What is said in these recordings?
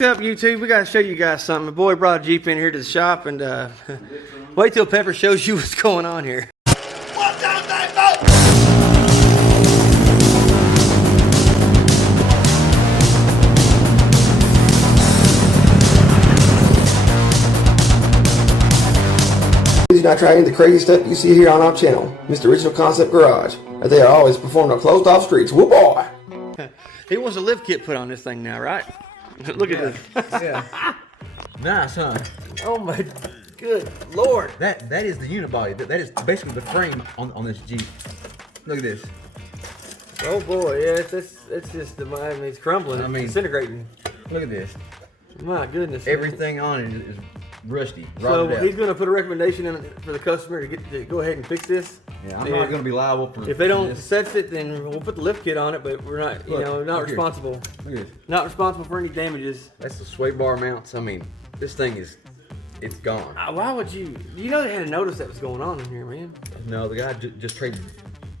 What's up, YouTube? We gotta show you guys something. My boy brought a Jeep in here to the shop, and wait till Pepper shows you what's going on here. What's up, Pepper? Please do not try any of the crazy stuff you see here on our channel, Mr. Original Concept Garage, as they are always performed on closed off streets. Woo boy! He wants a lift kit put on this thing now, right? Look at this. Yeah. Nice, huh? Oh my good Lord. That is the unibody. That is basically the frame on this Jeep. Look at this. Oh boy, yeah, it's just it's crumbling. I mean, disintegrating. Look at this. My goodness. Everything on it is rusty. So Rotted out. he's gonna put a recommendation in for the customer to go ahead and fix this. Yeah, I'm not gonna be liable for. If they don't this. set it, then we'll put the lift kit on it. But we're not, not responsible. Look at this. Not responsible for any damages. That's the sway bar mounts. I mean, this thing it's gone. Why would you? You know they had to notice that was going on in here, man. No, the guy just traded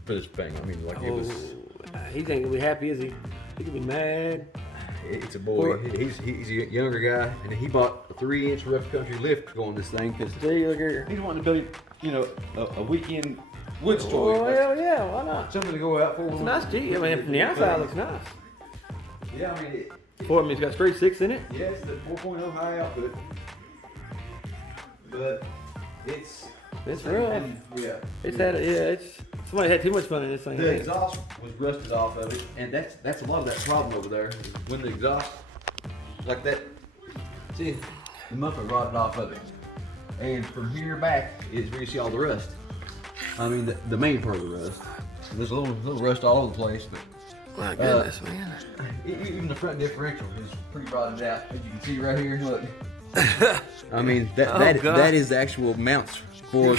for this thing. I mean, like it was. He ain't gonna be happy, is he? He could be mad. It's a boy. He's a younger guy, and he bought a 3-inch rough country lift to go on this thing because he's wanting to build, a weekend woods toy. Oh hell yeah, why not? Something to go out for. It's a nice Jeep. I mean, from the outside, it looks nice. Yeah, I mean, It's got straight 6 in it. yeah, it's the 4.0 high output, but it's rough. Yeah, It's somebody had too much fun in this thing. the exhaust was rusted off of it, and that's a lot of that problem over there. When the exhaust like that, see, the muffler rotted off of it, and from here back is where you see all the rust. I mean, the main part of the rust. There's a little rust all over the place, but My goodness, man. even the front differential is pretty rotted out. As you can see right here, look. I mean, that is the actual mounts for.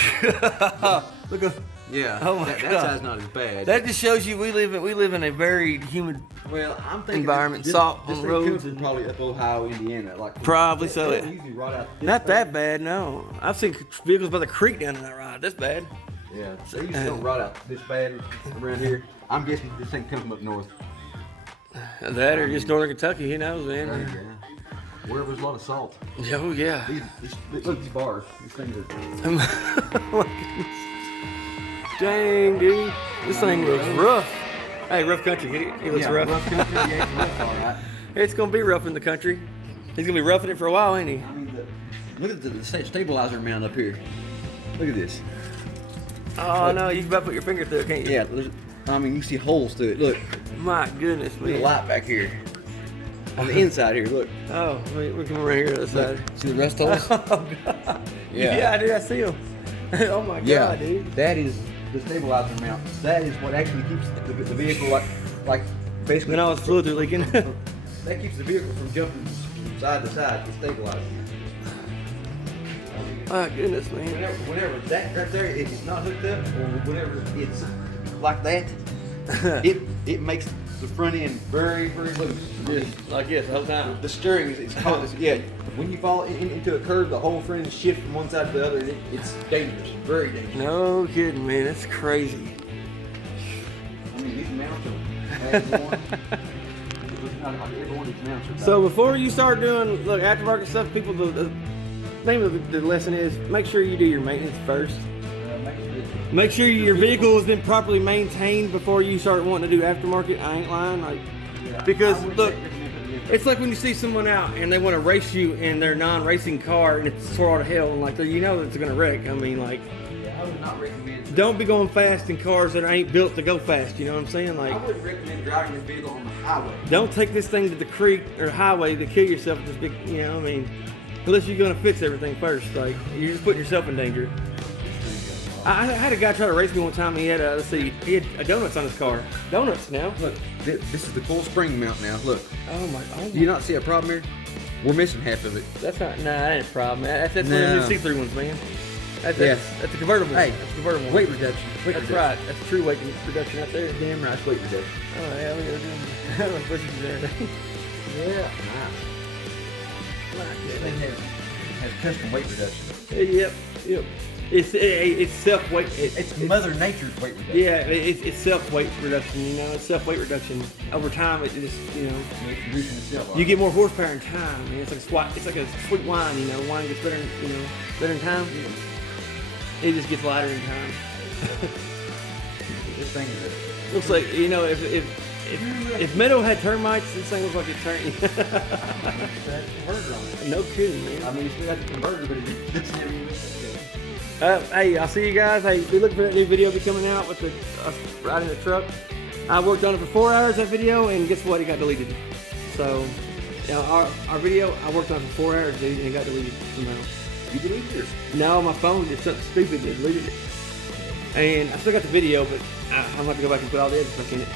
Look at. Yeah. Oh my that God. side's not as bad. That just shows you we live in a very humid. Well, I'm thinking environment, this, salt this on thing roads comes from and- probably up Ohio, Indiana, like Probably so. They usually rot out this Not bad. that bad, no. I've seen vehicles by the creek down in that ride. That's bad. Yeah, they usually don't rot out this bad around here. I'm guessing this thing comes from up north. That or just northern Kentucky, who knows, man. Yeah. Where there's a lot of salt. Oh yeah. Look at these bars. These things are. Dang, dude. This thing looks rough. Hey, rough country. It looks rough. Rough country, yeah, it's rough, all right. It's gonna be rough in the country. He's gonna be roughing it for a while, ain't he? I mean, look at the stabilizer mount up here. Look at this. Oh no, you can about put your finger through it, can't you? Yeah, I mean, you see holes through it. Look, My goodness, there's a man. light back here. On the inside here, look. Oh, we come right here to the side. See the rust holes? Oh god. Yeah, dude, I see him. Oh my god, dude. That is the stabilizer mount. That is what actually keeps the vehicle like basically. When all his fluids are leaking. That keeps the vehicle from jumping from side to side to stabilize. My goodness, man. Whenever that right there it's not hooked up, or whenever it's like that, it makes the front end very loose. Just like this the whole time. The steering is caught. Yeah, when you fall into a curve, the whole front end shifts from one side to the other, and it's dangerous, very dangerous. No kidding, man. That's crazy. I mean, these mounts are bad one. Not like every one of these mounts are bad. So before you start doing aftermarket stuff, people, the name of the lesson is make sure you do your maintenance first. Make sure your vehicle has been properly maintained before you start wanting to do aftermarket. I ain't lying, because look, it's like when you see someone out and they want to race you in their non-racing car and it's tore out of hell and you know it's gonna wreck. I mean, I would not recommend. don't be going fast in cars that ain't built to go fast. You know what I'm saying? I wouldn't recommend driving your vehicle on the highway. Don't take this thing to the creek or highway to kill yourself with this big, unless you're gonna fix everything first. You're just putting yourself in danger. I had a guy try to race me one time. He had donuts on his car. Donuts now. Look, this is the coil spring mount now. Look, Oh my. do you not see a problem here? We're missing half of it. That's not. Nah, that ain't a problem. That's one of No. the see-through ones, man. That's a convertible. Hey, That's a convertible. weight reduction. That's right. That's true weight reduction right there. Damn right, weight reduction. Oh yeah, we gotta do. Push it there. Yeah. Nice. This thing has custom weight reduction. Yep. It's self weight. It's Mother Nature's weight reduction. Yeah, it's self weight reduction. You know, it's self weight reduction. Over time, it just It's reducing itself. you get more horsepower in time. Man. It's like a sweet wine. You know, wine gets better. Better in time. It just gets lighter in time. This thing is Looks like if meadow had termites, this thing looks like it turned. that converter on it. No kidding, man. I mean, you still got the converter, but it's never even. Hey, I'll see you guys. Hey, be looking for that new video be coming out with us riding the truck. I worked on it for 4 hours, that video, and guess what? It got deleted. So, our video, I worked on it for 4 hours, dude, and it got deleted somehow. You deleted yours? No, my phone did something stupid. They deleted it. And I still got the video, but I'm going to have to go back and put all the edits back in it.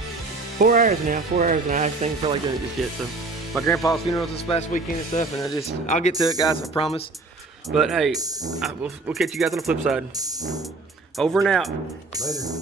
4 hours now, 4 hours, and I just didn't feel like doing it just yet. So, my grandpa's funeral was this last weekend and stuff, and I'll get to it, guys, I promise. But hey, we'll catch you guys on the flip side. Over and out. Later.